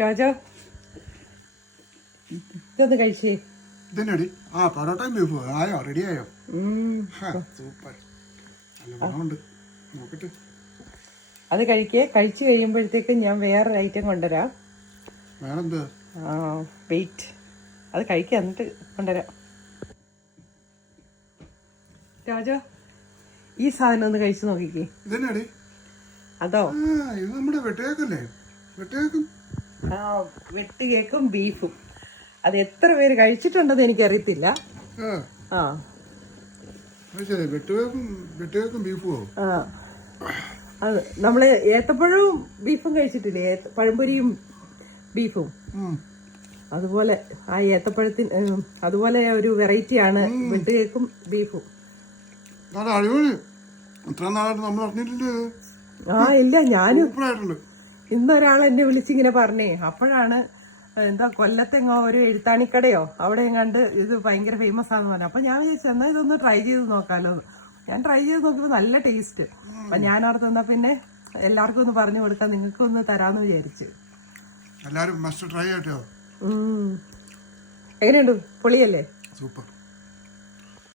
രാജാ ഇതൊന്ന് കഴിച്ചേ. ഇതന്നെടി പൊറോട്ടയും ബീഫും ആയോ? റെഡി ആയോ? സൂപ്പർ. നല്ല ഗുണമുണ്ട്. നോക്കട്ടെ. അത് കഴിച്ചു കഴിയുമ്പോഴത്തേക്ക് ഞാൻ വേറൊരു ഐറ്റം കൊണ്ടുവരാം. വേറെന്താ? വെയിറ്റ്, അത് കഴിക്കുക എന്നിട്ട് കൊണ്ടുവരാം. രാജാ ഈ സാധനം ഒന്ന് കഴിച്ചു നോക്കിക്കേ. ഇതന്നെടി അതോ? ഇത് നമ്മുടെ വെട്ടുകേക്കല്ലേ? വെട്ടുകേക്കും വെട്ടുകേക്കും ബീഫും. അത് എത്ര പേര് കഴിച്ചിട്ടുണ്ടെന്ന് എനിക്കറിയത്തില്ല. വെട്ടുകേക്കും ബീഫുമോ? അത് നമ്മള് ഏത്തപ്പഴവും ബീഫും കഴിച്ചിട്ടില്ലേ? പഴംപൊരിയും ബീഫും. അതുപോലെ ആ ഏത്തപ്പഴത്തിന് അതുപോലെ ഒരു വെറൈറ്റിയാണ് വെട്ടുകേക്കും ബീഫും. ഇല്ല, ഞാനും ഇന്നൊരാൾ എന്നെ വിളിച്ചിങ്ങനെ പറഞ്ഞേ. അപ്പോഴാണ് എന്താ കൊല്ലത്തെങ്ങോ ഒരു എഴുത്താണിക്കടയോ അവിടെ കണ്ട് ഇത് ഭയങ്കര ഫേമസ് ആണെന്ന് പറഞ്ഞു. അപ്പൊ ഞാൻ വിചാരിച്ചു എന്നാ ഇതൊന്ന് ട്രൈ ചെയ്ത് നോക്കാലോ. ഞാൻ ട്രൈ ചെയ്ത് നോക്കിയപ്പോ നല്ല ടേസ്റ്റ്. അപ്പൊ ഞാൻ അവിടെ തന്നാ പിന്നെ എല്ലാവർക്കും ഒന്ന് പറഞ്ഞു കൊടുക്കാം, നിങ്ങൾക്ക് ഒന്ന് തരാന്ന് വിചാരിച്ചു. എല്ലാരും മസ്റ്റ് ട്രൈ ആയിട്ടോ. എങ്ങനെയുണ്ട്? പൊളിയല്ലേ? സൂപ്പർ.